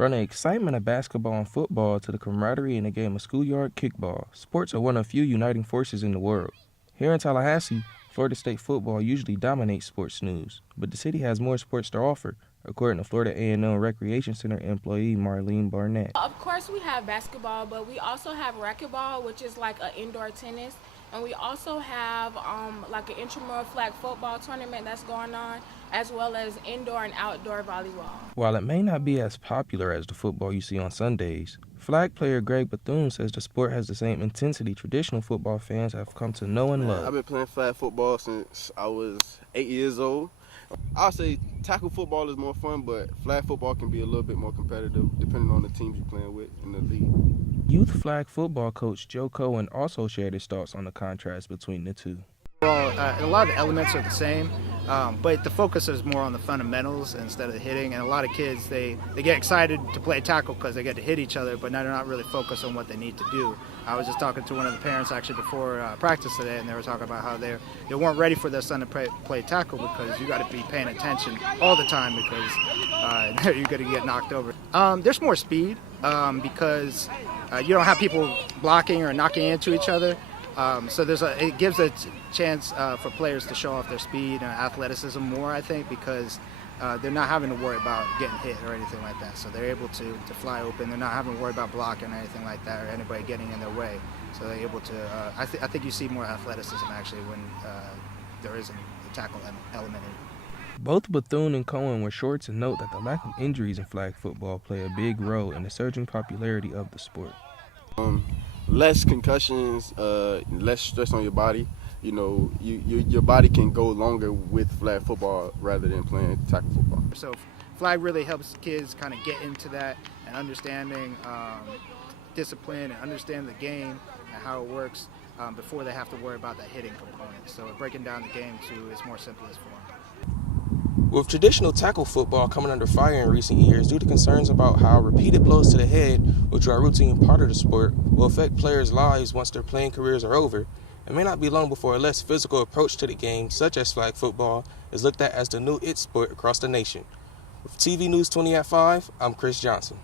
From the excitement of basketball and football to the camaraderie in the game of schoolyard kickball, sports are one of few uniting forces in the world. Here in Tallahassee, Florida State football usually dominates sports news, but the city has more sports to offer, according to Florida A&M Recreation Center employee Marlene Barnett. Of course, we have basketball, but we also have racquetball, which is like an indoor tennis. And we also have like an intramural flag football tournament that's going on, as well as indoor and outdoor volleyball. While it may not be as popular as the football you see on Sundays, flag player Greg Bethune says the sport has the same intensity traditional football fans have come to know and love. I've been playing flag football since I was 8 years old. I'll say tackle football is more fun, but flag football can be a little bit more competitive depending on the teams you're playing with in the league. Youth flag football coach Joe Cohen also shared his thoughts on the contrast between the two. Well, a lot of the elements are the same, but the focus is more on the fundamentals instead of the hitting. And a lot of kids, they get excited to play tackle because they get to hit each other, but now they're not really focused on what they need to do. I was just talking to one of the parents actually before practice today, and they were talking about how they weren't ready for their son to play tackle because you got to be paying attention all the time because you're going to get knocked over. There's more speed because you don't have people blocking or knocking into each other. So it gives a chance for players to show off their speed and athleticism more, I think, because they're not having to worry about getting hit or anything like that. So they're able to fly open. They're not having to worry about blocking or anything like that or anybody getting in their way. So they're able to, I think you see more athleticism actually when there isn't a tackle element in it. Both Bethune and Cohen were sure to note that the lack of injuries in flag football play a big role in the surging popularity of the sport. Less concussions, less stress on your body. You know, your body can go longer with flag football rather than playing tackle football. So flag really helps kids kind of get into that and understanding discipline and understand the game and how it works before they have to worry about that hitting component. So breaking down the game to its more simplest form. With traditional tackle football coming under fire in recent years due to concerns about how repeated blows to the head, which are a routine part of the sport, will affect players' lives once their playing careers are over, it may not be long before a less physical approach to the game, such as flag football, is looked at as the new it sport across the nation. With TV News 20 at 5, I'm Chris Johnson.